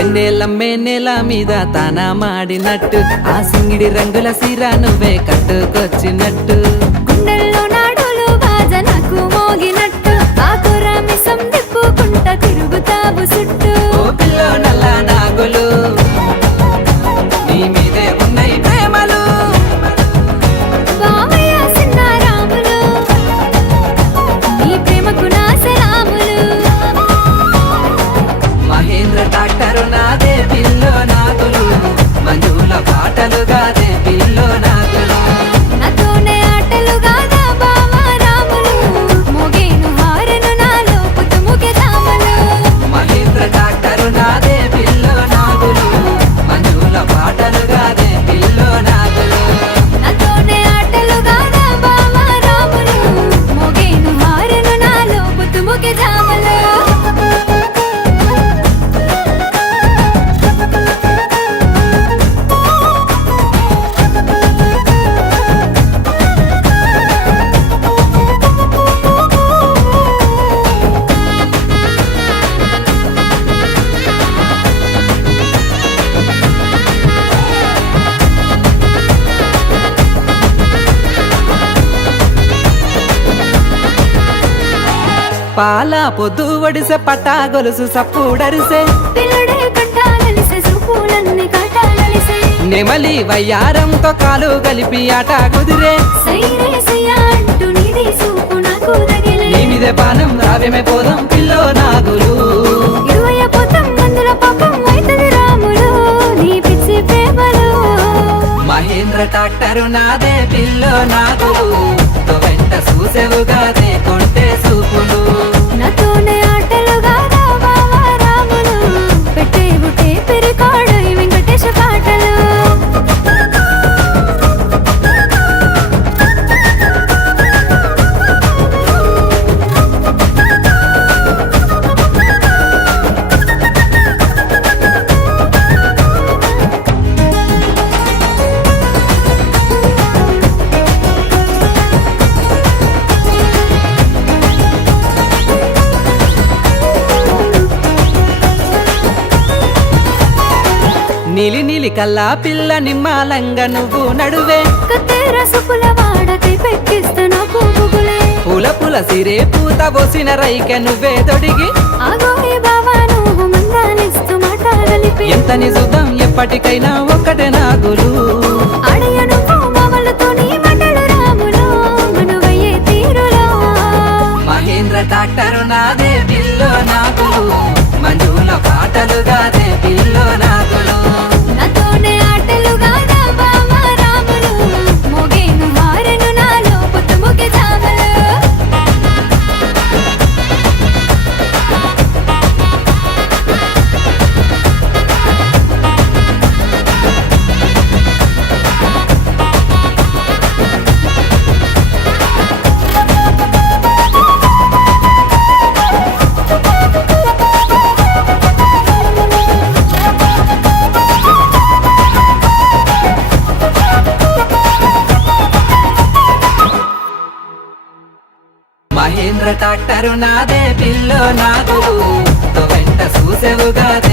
ఎన్నేలమ్మే నేల మీద తానా మాడినట్టు ఆ సింగిడి రంగుల సీర నువ్వే కట్టుకొచ్చినట్టు గుండెల్లో నాడులు బాజనకు మోగినట్టు ఆకురామిసం తిప్పుకుంటా తిరుగుతావు చుట్టూ ఓ పిల్లో నల్ల నాగులు నీ మీదే ఉన్నాయి ప్రేమలు బావయ్య సిన్న రాములు నీ ప్రేమకు నా సలాములు మహేంద్ర డాక్టరు నాదే పిల్లో నాగులు మంజుల పాటలు గాదే పిల్లో నాగులు నాతోనే ఆటలు గాదా బావా రాములు మోగేను హారెను నాలో పుట్టుముఖే తామలు మహేంద్ర డాక్టరు నాదే పిల్లో నాగులు మంజుల పాటలు గాదే పిల్లో నాగులు నాతోనే ఆటలు గాదా బావా రాములు మోగేను హారెను నాలో పుట్టుముఖే తామలు పాల పొద్దు ఒడిసె పట్టా గొలుసు సప్పుడరిసే పిల్లడే కంటాలలిసే సూపులన్నీ కాటాలలిసే నెమలి వయ్యారంతో కాలు కలిపి ఆట కుదిరే సైరే సయ్యా అంటూ నీది సూపు నాకు తగిలే నీ మీదే పానం రావేమే పోదాం పిల్లో నాగులు ఇరువయ్య పోతం మందుల పాపం అయితది రాములు నీ పిచ్చి ప్రేమలో మహేంద్ర డాక్టరు నాదే పిల్లో నాగులు తో వెంట చూసేవుగాదే కొంటే సూపులు నాతోనే ఆటలు గాదా బావా రాములు పెట్టేవు టేపు రికార్డు ఈ వెంకటేశ పాటలు నీలి నీలి కల్లా పిల్ల నిమ్మాలంగా నువ్వు నడువే కత్తెర సుపుల వాడకై పెట్టిస్తా నాకు బుగులే పూల పూల సిరే పూత పోసిన రైకె నువ్వే తొడిగి ఆగోయే బావా నువ్వు మందాలిస్తూ మాట కలిపి ఎంత నిజుదాం ఎప్పటికైనా ఒక్కటే నాగులు అడయ నువ్వు మామలతో నీ మాటలు రాములు మనువయ్యే తీరులో మహేంద్ర డాక్టరు నాదే పిల్లో నాగులు మంజుల పాటలు గాదే పిల్లో నాగులు నాతోనే ఆటలు గాదా బావా రాములు మోగేను హారెను నాలో పుట్టుముఖే తామలు మహేంద్ర డాక్టరు నాదే పిల్లో నాగులు తో వెంట చూసేవుగాదే